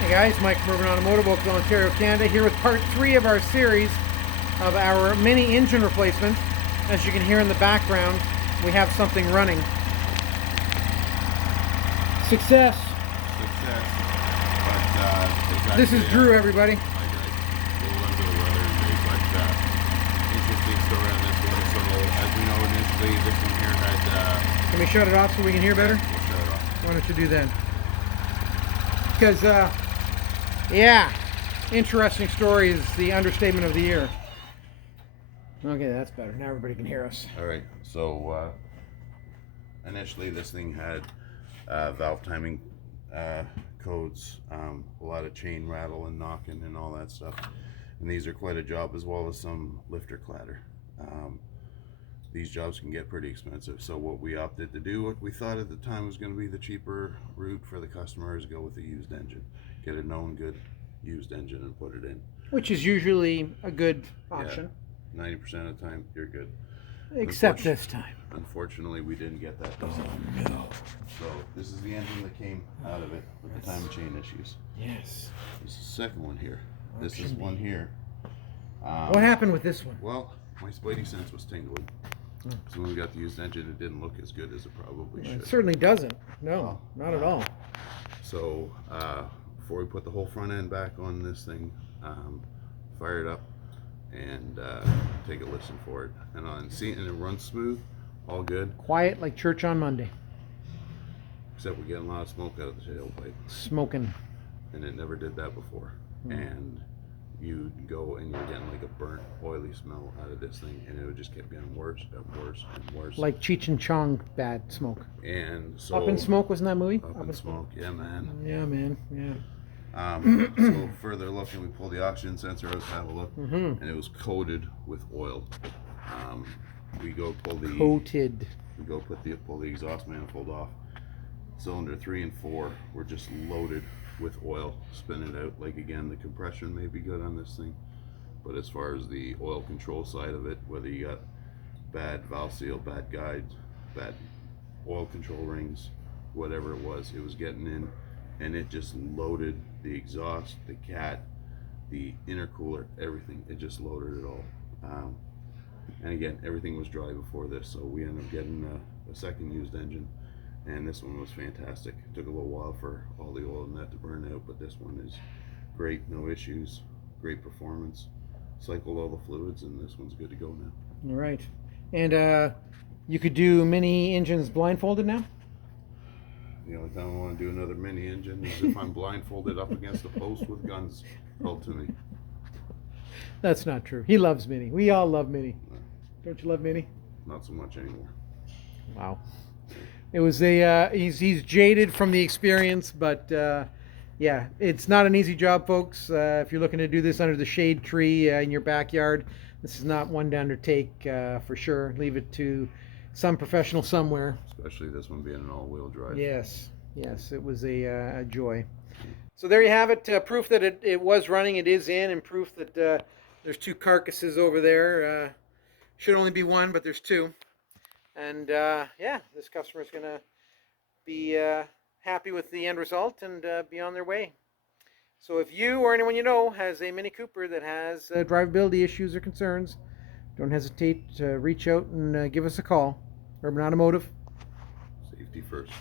Hey guys, Mike from Urban Automotive, Oakville, Ontario, Canada, here with part 3 of our series of our mini engine replacement. As you can hear in the background, we have something running. Success! Success. But This is Drew, everybody. Hi guys. A little under the weather today, but interesting story on this one. So as we know initially, this one here had... Can we shut it off so we can hear better? We'll shut it off. Why don't you do that? Because, yeah, interesting story is the understatement of the year. Okay, that's better. Now everybody can hear us. All right. So initially, this thing had valve timing codes, a lot of chain rattle and knocking and all that stuff. And these are quite a job, as well as some lifter clatter. These jobs can get pretty expensive. So what we opted to do, what we thought at the time was going to be the cheaper route for the customer, is go with a used engine. Get a known good used engine and put it in. Which is usually a good option. Yeah, 90% of the time, you're good. Except this time. Unfortunately, we didn't get that done. Oh, no. So this is the engine that came out of it with the time and chain issues. Yes. This is the second one here. This is one here. What happened with this one? Well, my spidey sense was tingling. So when we got the used engine, it didn't look as good as it probably should. It certainly doesn't. No, not at all. So before we put the whole front end back on this thing, fire it up and take a listen for it. And on seeing it runs smooth, all good. Quiet like church on Monday. Except we're getting a lot of smoke out of the tailpipe. Smoking. And it never did that before. And you'd go and you're getting like a burnt, oily smell out of this thing, and it would just keep getting worse and worse and worse. Like Cheech and Chong bad smoke. And so Up in Smoke, wasn't that movie? Up in Smoke, yeah, man. Yeah, man, yeah. So further looking, we pulled the oxygen sensor out to have a look, and it was coated with oil. We go pull the Coated. We go pull the exhaust manifold off. Cylinder 3 and 4 were just loaded with oil. Spin it out. Like, again, the compression may be good on this thing, but as far as the oil control side of it, whether you got bad valve seal, bad guides, bad oil control rings, whatever it was getting in, and it just loaded the exhaust, the cat, the intercooler, everything. It just loaded it all. And again, everything was dry before this, so we ended up getting a second used engine, and this one was fantastic. It took a little while for all the oil in that to burn out, but this one is great, no issues, great performance. Cycled all the fluids, and this one's good to go now. All right. And you could do mini engines blindfolded now? The only time I want to do another mini engine is if I'm blindfolded up against a post with guns held to me. That's not true. He loves Mini. We all love Mini. Don't you love Mini? Not so much anymore. Wow. It was he's jaded from the experience, but yeah, it's not an easy job, folks. If you're looking to do this under the shade tree in your backyard, this is not one to undertake for sure. Leave it to some professional somewhere. Especially this one being an all-wheel drive. Yes, yes, it was a joy. So there you have it. Proof that it was running, it is in, and proof that there's two carcasses over there. Should only be one, but there's two. And yeah, this customer is going to be happy with the end result and be on their way. So if you or anyone you know has a Mini Cooper that has drivability issues or concerns, don't hesitate to reach out and give us a call. Urban Automotive. Safety first.